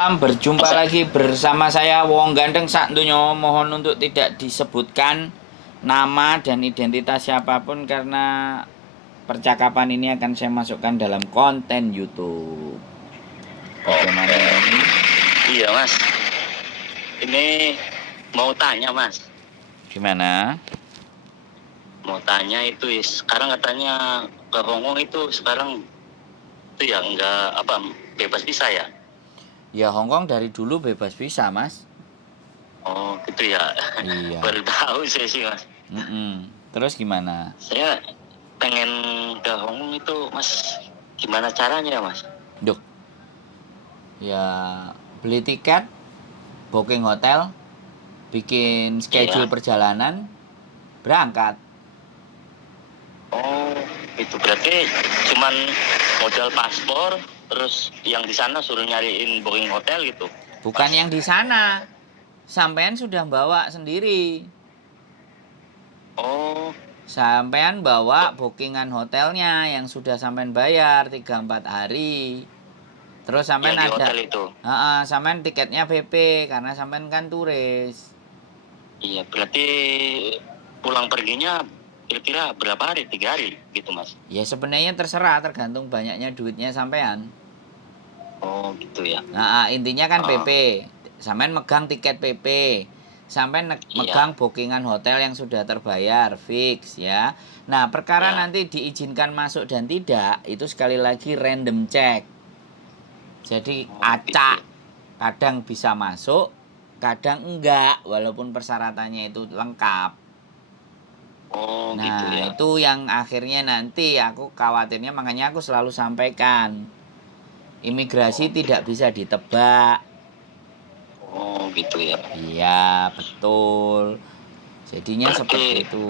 Berjumpa lagi bersama saya Wong Gandeng Sak Dunyo. Mohon untuk tidak disebutkan nama dan identitas siapapun karena percakapan ini akan saya masukkan dalam konten YouTube. Bagaimana ini? Iya mas, ini mau tanya mas. Gimana? Mau tanya itu sekarang katanya ke Hongkong itu sekarang itu ya nggak bebas visa ya? Ya Hongkong dari dulu bebas visa, Mas. Oh gitu ya. Iya. Baru tahu saya sih mas. Terus gimana? Saya pengen ke Hongkong itu mas, gimana caranya mas? Duk. Ya beli tiket, booking hotel, bikin schedule Iya. perjalanan, berangkat. Oh itu berarti cuman modal paspor, terus yang di sana suruh nyariin booking hotel gitu? Bukan yang di sana. Sampean sudah bawa sendiri. Oh. Sampean bawa bookingan hotelnya yang sudah sampean bayar 3-4 hari. Terus sampean Yang di ada hotel itu? sampean tiketnya PP karena sampean kan turis. Iya, berarti pulang perginya kira-kira berapa hari? 3 hari gitu mas? Ya sebenarnya terserah, tergantung banyaknya duitnya sampean. Oh gitu ya. Intinya kan PP. Oh, Sampean megang tiket PP. Sampean megang iya, bookingan hotel yang sudah terbayar fix ya. Nah, perkara ya. nanti diizinkan masuk dan tidak itu sekali lagi random check. Jadi Oh gitu. acak, kadang bisa masuk, kadang enggak walaupun persyaratannya itu lengkap. Oh gitu Nah, ya. itu yang akhirnya nanti aku khawatirnya, makanya aku selalu sampaikan. Imigrasi Oh tidak gitu. bisa ditebak. Oh gitu ya. Iya, betul. Jadinya seperti Berarti itu.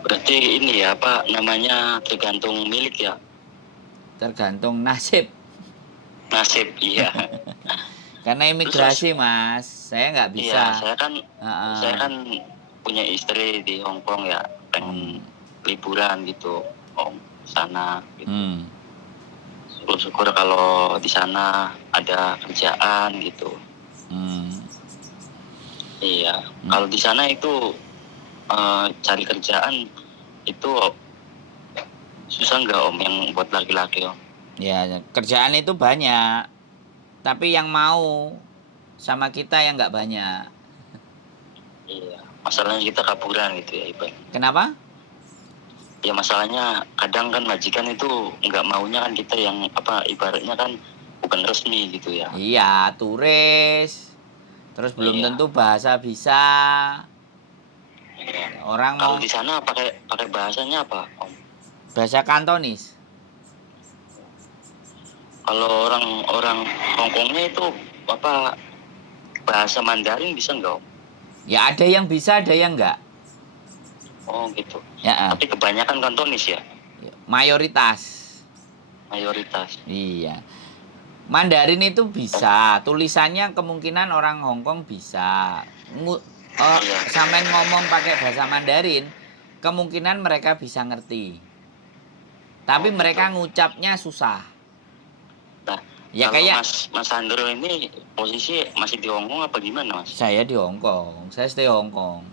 berarti ini ya apa namanya tergantung milik ya. Tergantung nasib. Nasib iya. Karena Terus mas, imigrasi, Mas, saya nggak iya bisa. saya Heeh. kan punya istri di Hong Kong ya, Hmm. pengen liburan gitu, sana gitu. Hmm. Syukur-syukur kalau di sana ada kerjaan gitu. Hmm. Iya, kalau di sana itu cari kerjaan itu susah nggak om yang buat laki-laki om? Ya, kerjaan itu banyak, tapi yang mau sama kita yang nggak banyak. Iya, masalahnya kita kaburan gitu ya ibarat. Kenapa? Ya masalahnya kadang kan majikan itu nggak maunya kan kita yang ibaratnya kan bukan resmi gitu ya. Iya, turis. Terus belum Iya. tentu bahasa bisa. Iya. Orang Kalau mau di sana pakai pakai bahasanya apa om? bahasa Kantonis. Kalau orang-orang Hongkongnya itu apa bahasa Mandarin bisa nggak om? Ya ada yang bisa, ada yang enggak. Oh gitu. Ya, Tapi kebanyakan Kantonis ya, mayoritas. mayoritas. Iya. Mandarin itu Oh bisa, tulisannya kemungkinan orang Hongkong bisa. iya. Sampean ngomong pakai bahasa Mandarin, kemungkinan mereka bisa ngerti. Tapi Oh gitu. mereka ngucapnya susah. Nah, Ya kalau kayak Mas Sandro ini posisi masih di Hongkong apa gimana Mas? saya di Hongkong, saya stay Hongkong.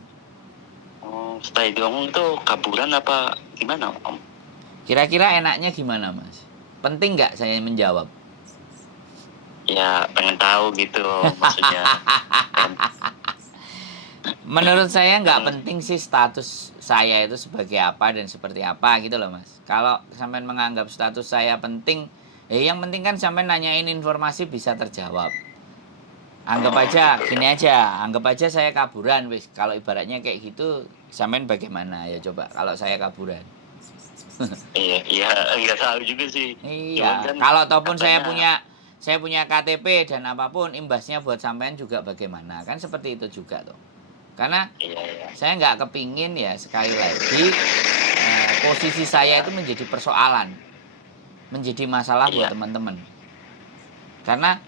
Oh, stay di Hongkong itu kaburan apa gimana om? Kira-kira enaknya gimana, Mas? Penting nggak saya menjawab? Ya pengen tahu gitu maksudnya. Kan, Menurut saya nggak kan penting sih status saya itu sebagai apa dan seperti apa gitu loh, Mas. Kalau sampean menganggap status saya penting, yang penting kan sampean nanyain informasi bisa terjawab. Anggap aja gitu ya. gini aja, anggap aja saya kaburan wis. Kalau ibaratnya kayak gitu, sampean bagaimana ya coba kalau saya kaburan? Iya, iya nggak tahu juga sih. Cuman Iya, kan kalau ataupun katanya saya punya KTP dan apapun imbasnya buat sampean juga bagaimana? Kan seperti itu juga tuh. Karena iya iya saya nggak kepingin ya sekali lagi posisi saya itu iya menjadi persoalan, menjadi masalah buat iya teman-teman. Karena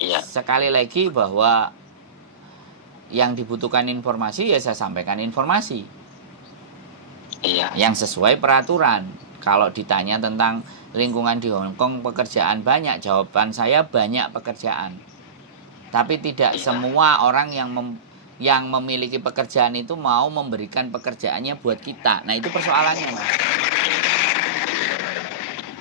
iya sekali lagi bahwa yang dibutuhkan informasi ya saya sampaikan informasi iya yang sesuai peraturan. Kalau ditanya tentang lingkungan di Hong Kong pekerjaan banyak, jawaban saya banyak pekerjaan. Tapi tidak Iya. semua orang yang memiliki pekerjaan itu mau memberikan pekerjaannya buat kita. Nah, itu persoalannya, Mas.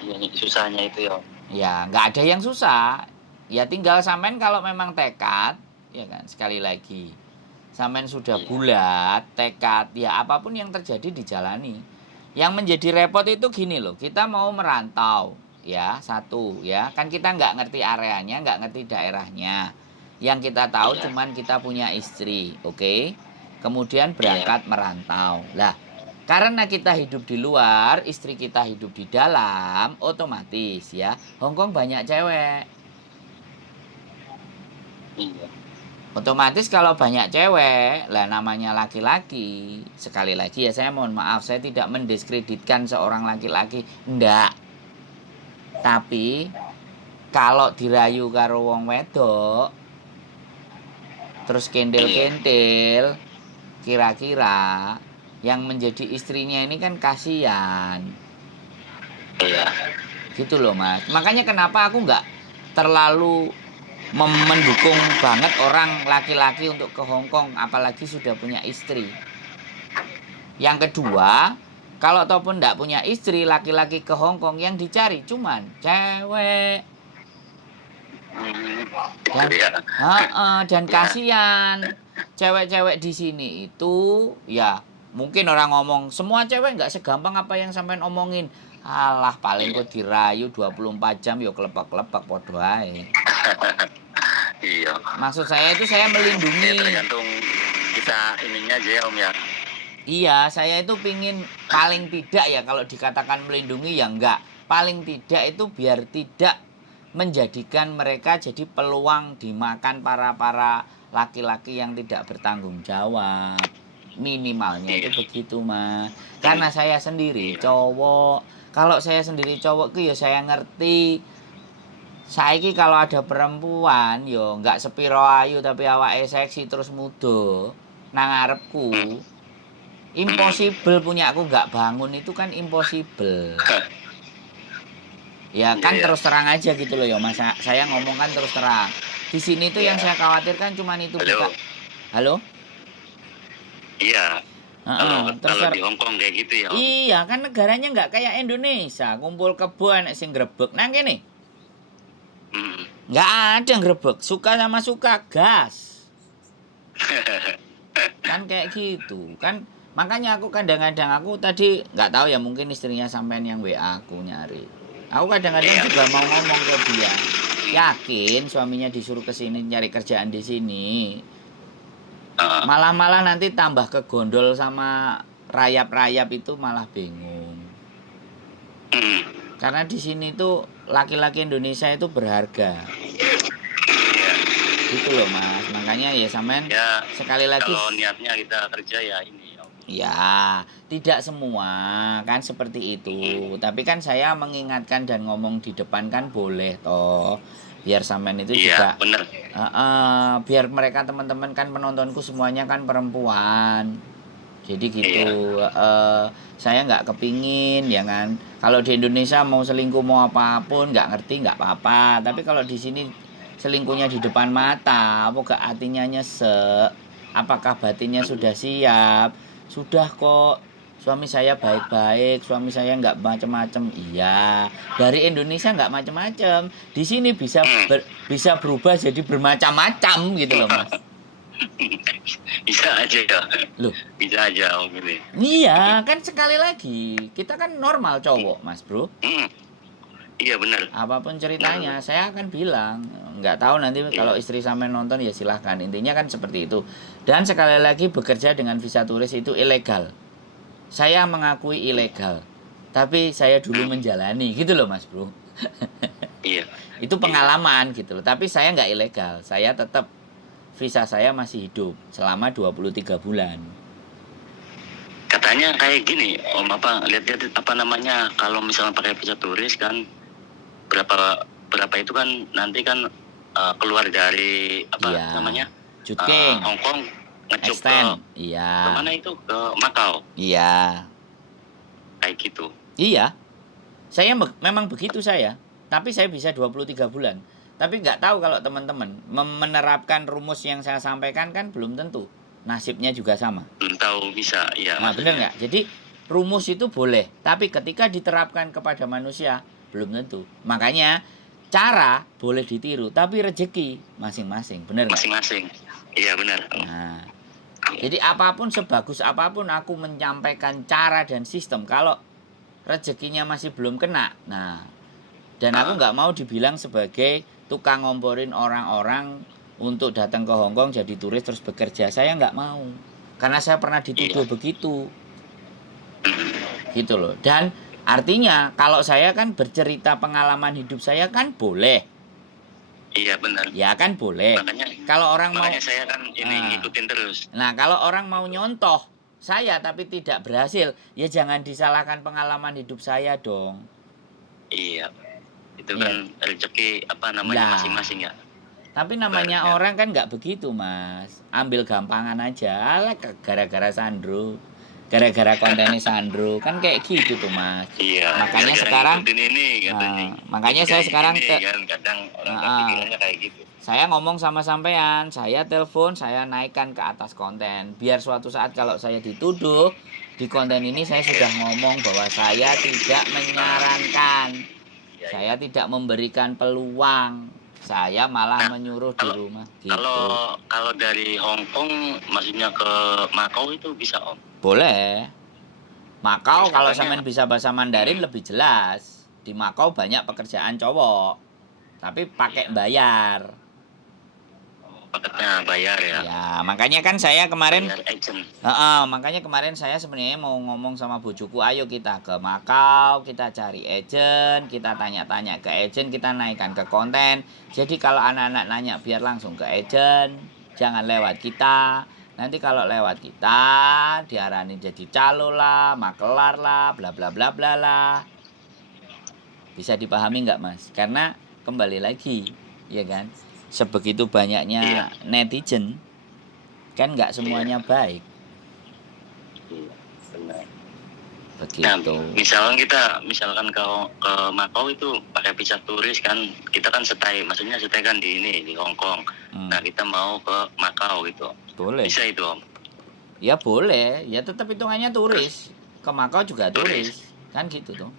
Iya, susahnya itu ya. Ya, nggak ada yang susah. Ya tinggal sampean kalau memang tekad, ya kan, sekali lagi. Sampean sudah Iya. bulat, tekad, ya apapun yang terjadi dijalani. Yang menjadi repot itu gini loh, kita mau merantau, ya, satu, ya. Kan kita nggak ngerti areanya, nggak ngerti daerahnya. Yang kita tahu Iya. cuman kita punya istri, oke? Kemudian Iya. berangkat merantau. Lah, karena kita hidup di luar, istri kita hidup di dalam, otomatis ya, Hong Kong banyak cewek. Iya. Otomatis kalau banyak cewek, lah namanya laki-laki. Sekali lagi ya saya mohon maaf, saya tidak mendiskreditkan seorang laki-laki, ndak. Tapi kalau dirayu karo wong wedok, terus kentil-kentil, kira-kira yang menjadi istrinya ini kan kasihan. Iya. Gitu loh, Mas. Makanya kenapa aku nggak terlalu mendukung banget orang laki-laki untuk ke Hong Kong, apalagi sudah punya istri. Yang kedua, kalau ataupun nggak punya istri, laki-laki ke Hong Kong yang dicari cuman cewek. Dan, Iya. dan Ya. kasihan. Cewek-cewek di sini itu, ya mungkin orang ngomong, semua cewek nggak segampang apa yang sampean omongin. Alah, paling kok dirayu 24 jam, yo kelepak-kelepak podo ae. Iya. Maksud saya itu saya Ya, melindungi. tergantung kita ininya aja ya Om ya. Iya, saya itu pingin paling tidak ya kalau dikatakan melindungi ya enggak. Paling tidak itu biar tidak menjadikan mereka jadi peluang dimakan para laki-laki yang tidak bertanggung jawab. Minimalnya itu begitu, Mas. Karena saya sendiri cowok. Kalau saya sendiri cowok ya saya ngerti. Saiki kalau ada perempuan yo nggak sepiro ayu tapi awake seksi terus muda nang ngarepku. Impossible punya aku nggak bangun itu kan impossible. Ya kan Iya. terus terang aja gitu loh ya Mas. Saya ngomong kan terus terang. Di sini tuh yang Iya. saya khawatirkan cuman itu Halo. Halo? Iya. Terus Kalau di Hong Kong kayak gitu ya Om. Iya, kan negaranya nggak kayak Indonesia, kumpul kebo enek sing grebek. Nang kene nggak ada grebek, suka sama suka gas. Kan kayak gitu kan. Makanya aku kadang-kadang aku tadi nggak tahu ya mungkin istrinya sampean yang WA aku nyari. Aku kadang-kadang juga mau ngomong ke dia. Yakin suaminya disuruh ke sini nyari kerjaan di sini. Malah nanti tambah kegondol sama rayap-rayap itu malah bingung. Karena di sini tuh laki-laki Indonesia itu berharga. Gitu loh Mas. Makanya ya sampean Ya, sekali lagi kalau niatnya kita kerja ya ini. Ya, tidak semua kan seperti itu. Tapi kan saya mengingatkan dan ngomong di depan kan boleh toh. Biar sampean itu juga bener. biar mereka teman-teman kan penontonku semuanya kan perempuan. Jadi gitu. Saya nggak kepingin ya kan. Kalau di Indonesia mau selingkuh mau apapun nggak ngerti nggak apa-apa. Tapi kalau di sini selingkuhnya di depan mata, apakah hatinya nyesek? Apakah batinnya sudah siap? Sudah kok, suami saya baik-baik, suami saya nggak macem-macem. Iya, dari Indonesia nggak macem-macem. Di sini bisa berubah jadi bermacam-macam gitu loh Mas. Bisa aja ya. Loh, bisa aja Om ini. Iya, kan sekali lagi kita kan normal cowok Mas Bro. Iya benar. Apapun ceritanya, saya akan bilang. Nggak tahu nanti kalau istri sampai nonton ya silahkan. Intinya kan seperti itu. Dan sekali lagi bekerja dengan visa turis itu ilegal. Saya mengakui ilegal. Tapi saya dulu menjalani gitu loh Mas Bro. Iya. Itu pengalaman gitu loh. Tapi saya nggak ilegal. Saya tetap visa saya masih hidup selama 23 bulan. Katanya kayak gini, Om lihat-lihat apa namanya kalau misalnya pakai visa turis kan berapa itu kan nanti kan keluar dari namanya Hong Kong ngecup ke kemana itu ke Macau. Iya. Kayak gitu. Iya. Saya memang begitu saya. Tapi saya bisa 23 bulan. Tapi nggak tahu kalau teman-teman menerapkan rumus yang saya sampaikan kan belum tentu. Nasibnya juga sama. Belum tahu bisa, ya Nah, benar maksudnya. nggak? Jadi rumus itu boleh, tapi ketika diterapkan kepada manusia belum tentu. Makanya cara boleh ditiru, tapi rezeki masing-masing. Benar nggak? Masing-masing. Iya benar. Nah, jadi apapun sebagus apapun aku menyampaikan cara dan sistem, kalau rezekinya masih belum kena, nah, dan aku nggak mau dibilang sebagai tukang ngomporin orang-orang untuk datang ke Hongkong jadi turis terus bekerja. Saya nggak mau, karena saya pernah dituduh begitu, gitu loh. Dan artinya kalau saya kan bercerita pengalaman hidup saya kan boleh, Iya benar. ya kan boleh. Kalau orang mau, Makanya saya kan ini ngikutin terus. nah kalau orang mau nyontoh saya tapi tidak berhasil, ya jangan disalahkan pengalaman hidup saya dong. Iya. Itu Iya. kan rezeki apa namanya Lah. masing-masing ya. Tapi namanya Ibaratnya. orang kan nggak begitu, Mas. Ambil gampangan aja, alah gara-gara Sandro, gara-gara kontennya Sandro, kan kayak gitu tuh, Mas. Iya. Makanya gara-gara sekarang, ngikutin ini katanya. makanya saya sekarang kan kadang orang kan pikirannya kayak gitu. saya ngomong sama sampean, saya telepon, saya naikkan ke atas konten. Biar suatu saat kalau saya dituduh di konten ini, saya sudah ngomong bahwa saya tidak menyarankan, saya tidak memberikan peluang, saya malah menyuruh di rumah. Gitu. Kalau dari Hong Kong maksudnya ke Makau itu bisa Om? Boleh. Makau kalau sampean bisa bahasa Mandarin lebih jelas. Di Makau banyak pekerjaan cowok, tapi pakai bayar. Paketnya bayar ya. Ya, makanya kan saya kemarin Bayar agent. makanya kemarin saya sebenarnya mau ngomong sama bujuku, ayo kita ke Makau, kita cari agent, kita tanya-tanya ke agent, kita naikkan ke konten. Jadi kalau anak-anak nanya biar langsung ke agent, jangan lewat kita. Nanti kalau lewat kita diarani jadi calo lah, makelar lah, bla bla bla bla lah. Bisa dipahami nggak, Mas? Karena kembali lagi, ya kan? Sebegitu banyaknya netizen, kan nggak semuanya baik. Benar. Begitu. Nah, misalkan ke Makau itu pakai visa turis kan, kita kan maksudnya stay kan di Hong Kong. Nah kita mau ke Makau gitu. Boleh. Bisa itu Om? Ya boleh, ya tetap hitungannya turis. Ke Makau juga turis, kan gitu tuh.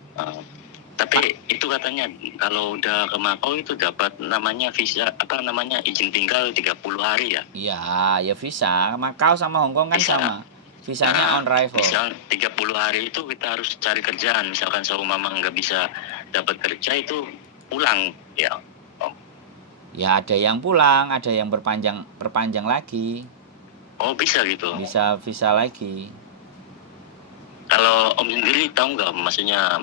Tapi itu katanya kalau udah ke Makau itu dapat namanya visa izin tinggal 30 hari ya? Iya, ya visa. Makau sama Hongkong kan sama. Visanya on arrival. Misal 30 hari itu kita harus cari kerjaan. Misalkan seumama nggak bisa dapat kerja itu pulang ya. Ya ada yang pulang, ada yang perpanjang lagi. Oh bisa gitu? Bisa visa lagi. Kalau Om sendiri tahu nggak maksudnya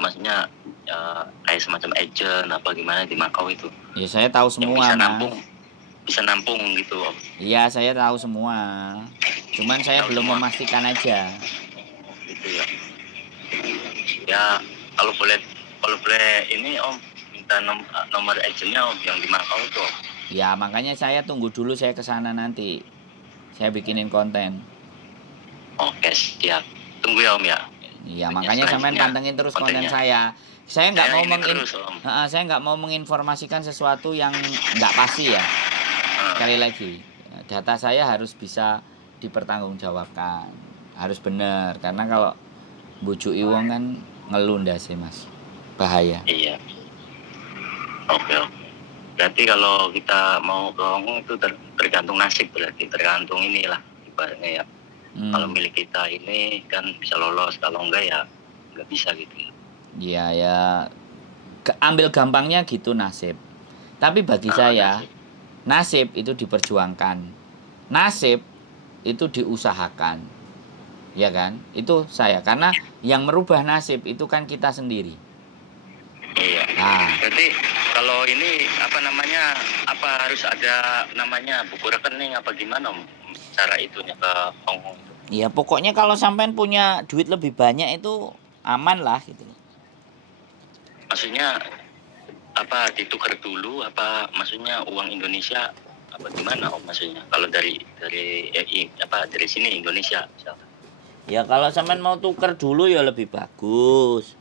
kayak semacam agent apa gimana di Makau itu? Ya saya tahu semua, bisa nampung gitu Om. Iya saya tahu semua. Cuman saya belum memastikan aja. Gitu ya. Ya kalau boleh ini Om minta nomor agentnya Om yang di Makau itu Om. Ya makanya saya tunggu dulu, saya kesana nanti. Saya bikinin konten. Oke siap. Tunggu ya Om ya. Iya makanya sampean pantengin terus konten saya. Saya nggak mau saya nggak mau menginformasikan sesuatu yang nggak pasti ya. Sekali lagi, data saya harus bisa dipertanggungjawabkan, harus benar. Karena kalau bujuk iwong kan ngeluh sih Mas, bahaya. Iya. Oke. Berarti kalau kita mau ke Hongkong itu tergantung nasib, berarti tergantung inilah ibaratnya ya. Kalau milik kita ini kan bisa lolos, kalau enggak ya nggak bisa gitu ya. Iya ya, ambil gampangnya gitu nasib. Tapi bagi saya nasib itu diperjuangkan, nasib itu diusahakan, ya kan? Itu saya, karena yang merubah nasib itu kan kita sendiri. Iya. Berarti kalau ini apa harus ada namanya buku rekening apa gimana Om? Cara itunya ke Hongkong? Ya pokoknya kalau sampean punya duit lebih banyak itu aman lah gitu. Maksudnya apa ditukar dulu apa maksudnya uang Indonesia apa gimana Om maksudnya kalau dari sini Indonesia misalnya. Ya kalau sampean mau tukar dulu ya lebih bagus.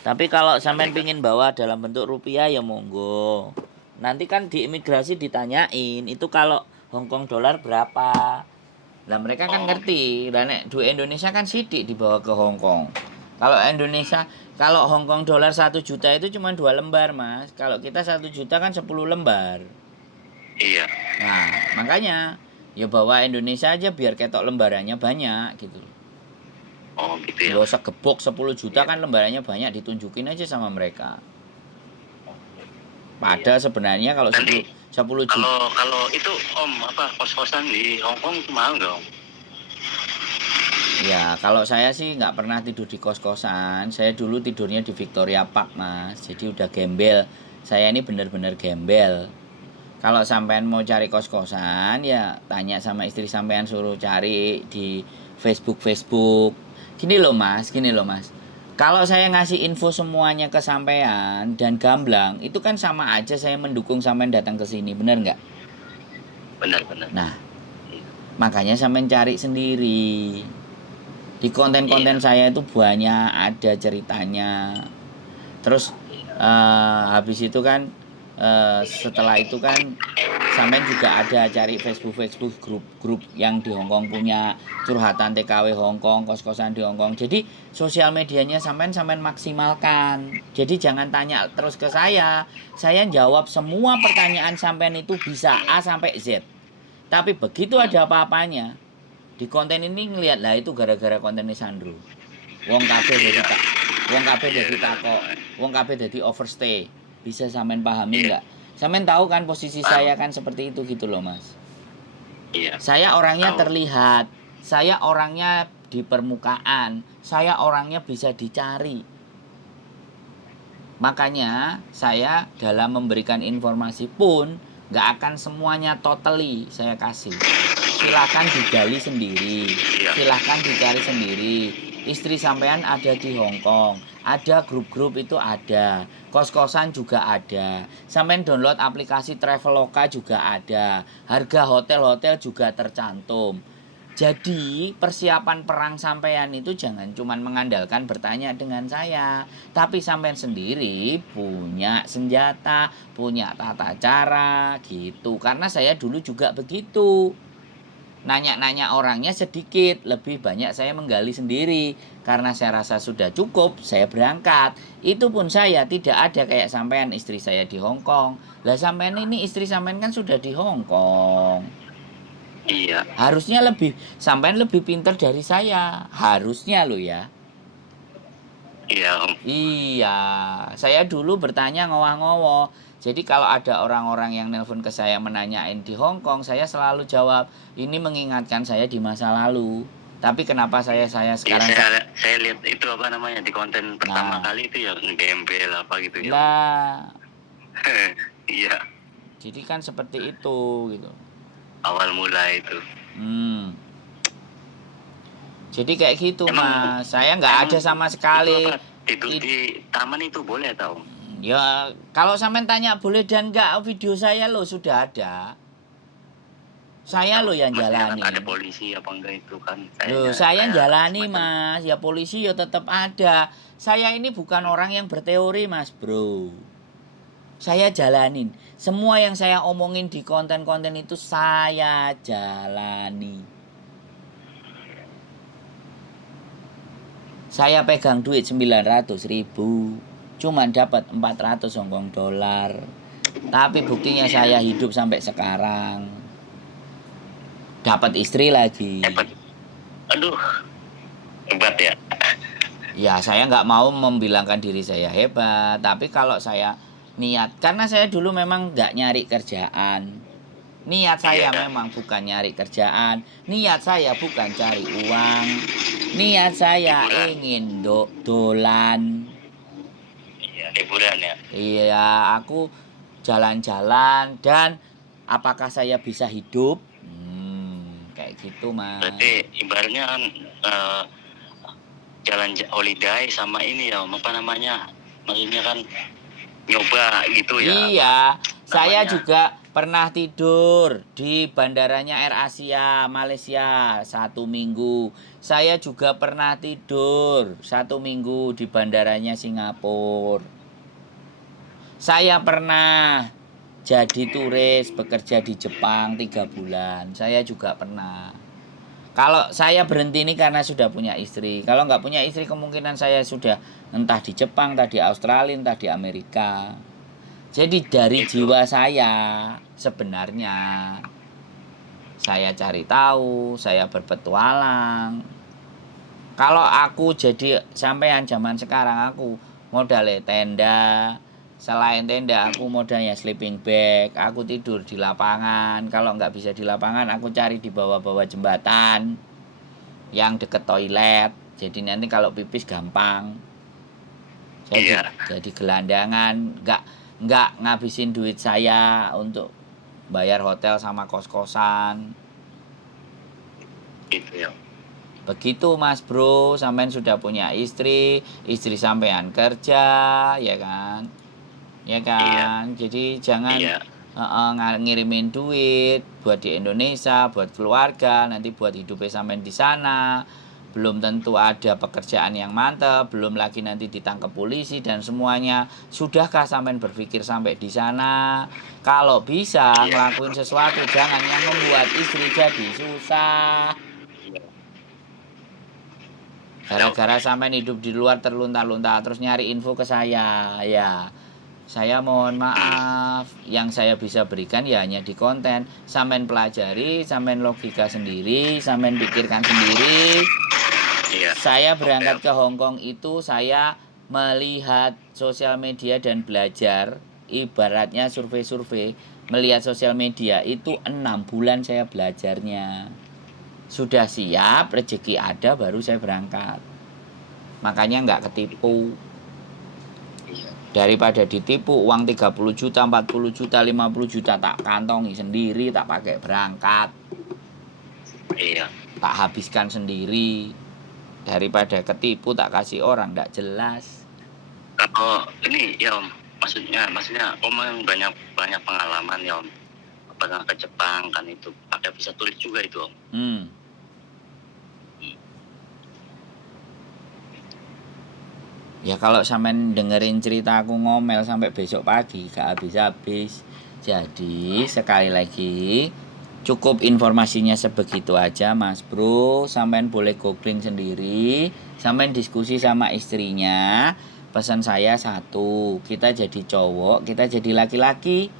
Tapi kalau sampean pingin bawa dalam bentuk rupiah ya monggo. Nanti kan di imigrasi ditanyain itu kalau Hongkong dolar berapa. Lah mereka kan ngerti. Dan nek duit Indonesia kan sidik dibawa ke Hongkong. Kalau Indonesia, kalau Hongkong dolar 1 juta itu cuma 2 lembar, Mas. Kalau kita 1 juta kan 10 lembar. Iya. Nah, makanya ya bawa Indonesia aja biar ketok lembarannya banyak gitu. Oh gitu ya. Lo segebok 10 juta kan lembarannya banyak, ditunjukin aja sama mereka. Padahal sebenarnya kalau Nanti 10 juta. Kalau itu Om kos-kosan di Hongkong itu mahal nggak Om? Ya kalau saya sih nggak pernah tidur di kos-kosan. Saya dulu tidurnya di Victoria Park, Mas. Jadi udah gembel. Saya ini bener-bener gembel. Kalau sampean mau cari kos-kosan ya tanya sama istri sampean, suruh cari di Facebook. Gini loh Mas. Kalau saya ngasih info semuanya ke sampean dan gamblang, itu kan sama aja saya mendukung sampean datang ke sini, bener nggak? Benar. Nah, makanya sampean cari sendiri. Di konten-konten saya itu banyak ada ceritanya. Terus habis itu kan setelah itu kan sampean juga ada cari Facebook grup yang di Hongkong punya curhatan TKW Hongkong, kos-kosan di Hongkong. Jadi sosial medianya sampean maksimalkan. Jadi jangan tanya terus ke saya. Saya jawab semua pertanyaan sampean itu bisa A sampai Z. Tapi begitu ada apa-apanya di konten ini ngelihat lah itu gara-gara kontennya Sandro. Wong kabeh dadi takok, wong kabeh dadi overstay. Bisa sampean pahami nggak? Sampean tahu kan posisi saya kan seperti itu gitu loh, Mas. Iya. Saya orangnya terlihat, saya orangnya di permukaan, saya orangnya bisa dicari. Makanya saya dalam memberikan informasi pun nggak akan semuanya totally saya kasih. Silahkan digali sendiri, silahkan dicari sendiri. Istri sampean ada di Hongkong, ada grup-grup itu ada, kos-kosan juga ada. Sampean download aplikasi Traveloka juga ada, harga hotel-hotel juga tercantum. Jadi persiapan perang sampean itu jangan cuma mengandalkan bertanya dengan saya, tapi sampean sendiri punya senjata, punya tata cara gitu. Karena saya dulu juga begitu. Nanya-nanya orangnya sedikit, lebih banyak saya menggali sendiri. Karena saya rasa sudah cukup, saya berangkat. Itu pun saya tidak ada kayak sampean istri saya di Hongkong. Lah sampean ini istri sampean kan sudah di Hongkong. Iya. Harusnya sampean lebih pintar dari saya. Harusnya lo ya. Iya Om. Iya, saya dulu bertanya ngowah-ngowoh. Jadi kalau ada orang-orang yang nelpon ke saya menanyain di Hongkong, saya selalu jawab, ini mengingatkan saya di masa lalu. Tapi kenapa saya sekarang... Saya lihat itu di konten pertama kali itu ya gembel gitu ya. Lah. Iya. Jadi kan seperti itu gitu. Awal mula itu. Jadi kayak gitu Mas. Saya nggak ada sama sekali. Tidur di taman itu boleh tau? Ya kalau sampean tanya boleh dan enggak, video saya lo sudah ada. Saya lo yang jalani. Ada polisi apa enggak itu kan? Saya jalani Mas. Ya polisi ya tetap ada. Saya ini bukan orang yang berteori Mas bro. Saya jalanin. Semua yang saya omongin di konten-konten itu saya jalani. Saya pegang duit 900.000. Cuman dapat 400 Hongkong dolar. Tapi buktinya saya hidup sampai sekarang. Dapat istri lagi. Aduh. Hebat ya. Ya saya nggak mau membilangkan diri saya hebat. Tapi kalau saya niat, karena saya dulu memang nggak nyari kerjaan. Niat saya memang bukan nyari kerjaan. Niat saya bukan cari uang. Niat saya ingin dolan. Iya, liburan ya. Iya, aku jalan-jalan dan apakah saya bisa hidup? Kayak gitu, Mas. Berarti ibaratnya kan jalan holiday sama ini ya, maksudnya kan nyoba gitu ya. Iya, saya juga pernah tidur di bandaranya AirAsia Malaysia 1 minggu. Saya juga pernah tidur 1 minggu di bandaranya Singapura. Saya pernah jadi turis bekerja di Jepang 3 bulan. Saya juga pernah. Kalau saya berhenti ini karena sudah punya istri. Kalau nggak punya istri, kemungkinan saya sudah entah di Jepang, entah di Australia, entah di Amerika. Jadi dari jiwa saya sebenarnya saya cari tahu, saya berpetualang. Kalau aku jadi sampean zaman sekarang, aku modalnya tenda. Selain tenda, aku modalnya sleeping bag. Aku tidur di lapangan. Kalau nggak bisa di lapangan, aku cari di bawah-bawah jembatan yang deket toilet. Jadi nanti kalau pipis gampang. Jadi gelandangan, nggak ngabisin duit saya untuk bayar hotel sama kos-kosan. Gitu ya. Begitu Mas Bro, sampean sudah punya istri sampean kerja, ya kan? Ya kan? Jadi jangan ngirimin duit buat di Indonesia, buat keluarga, nanti buat hidupnya sampean di sana. Belum tentu ada pekerjaan yang mantap, belum lagi nanti ditangkap polisi dan semuanya. Sudahkah sampean berpikir sampai di sana? Kalau bisa ngelakuin sesuatu, jangan yang membuat istri jadi susah. Gara-gara sampean hidup di luar terlunta-lunta terus nyari info ke saya, ya. Saya mohon maaf, yang saya bisa berikan ya hanya di konten. Sampean pelajari, sampean logika sendiri, sampean pikirkan sendiri. Saya berangkat ke Hong Kong itu saya melihat sosial media dan belajar. Ibaratnya survei-survei, melihat sosial media itu 6 bulan saya belajarnya. Sudah siap, rezeki ada, baru saya berangkat. Makanya nggak ketipu. Daripada ditipu uang 30 juta, 40 juta, 50 juta tak kantongi sendiri, tak pakai berangkat. Tak habiskan sendiri. Daripada ketipu tak kasih orang, nggak jelas. Kalau ini ya Om, maksudnya Om yang banyak pengalaman ya Om. Pernah ke Jepang kan itu pakai visa turis juga itu Om. Ya kalau sampean dengerin cerita aku ngomel sampai besok pagi gak habis-habis. Jadi sekali lagi cukup informasinya sebegitu aja Mas Bro. Sampean boleh googling sendiri, sampean diskusi sama istrinya. Pesan saya satu, kita jadi cowok, kita jadi laki-laki.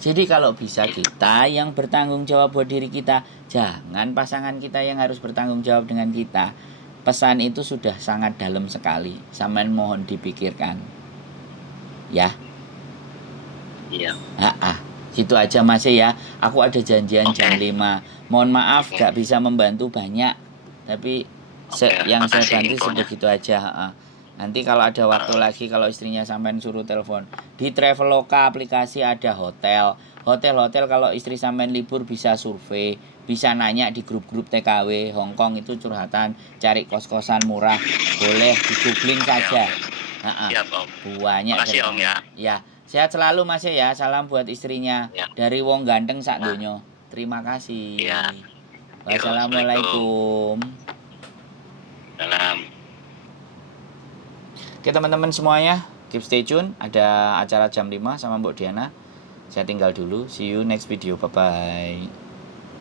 Jadi kalau bisa kita yang bertanggung jawab buat diri kita, jangan pasangan kita yang harus bertanggung jawab dengan kita. Pesan itu sudah sangat dalam sekali. Sampean mohon dipikirkan. Ya. Iya. Gitu aja Mas ya. Aku ada janjian jam 5. Mohon maaf gak bisa membantu banyak. Tapi yang saya bantu sebegitu aja. Nanti kalau ada waktu lagi, kalau istrinya sampean suruh telepon. Di Traveloka aplikasi ada hotel. Hotel kalau istri sampean libur bisa survei. Bisa nanya di grup-grup TKW Hong Kong itu curhatan, cari kos-kosan murah, boleh di googling saja. Siap Om. Banyak. Makasih Om ya. Ya, sehat selalu Mas ya. Salam buat istrinya. Dari wong ganteng sak donya. Terima kasih. Wassalamualaikum. Salam. Oke teman-teman semuanya, keep stay tune. Ada acara jam 5 sama Mbok Diana. Saya tinggal dulu. See you next video. Bye bye.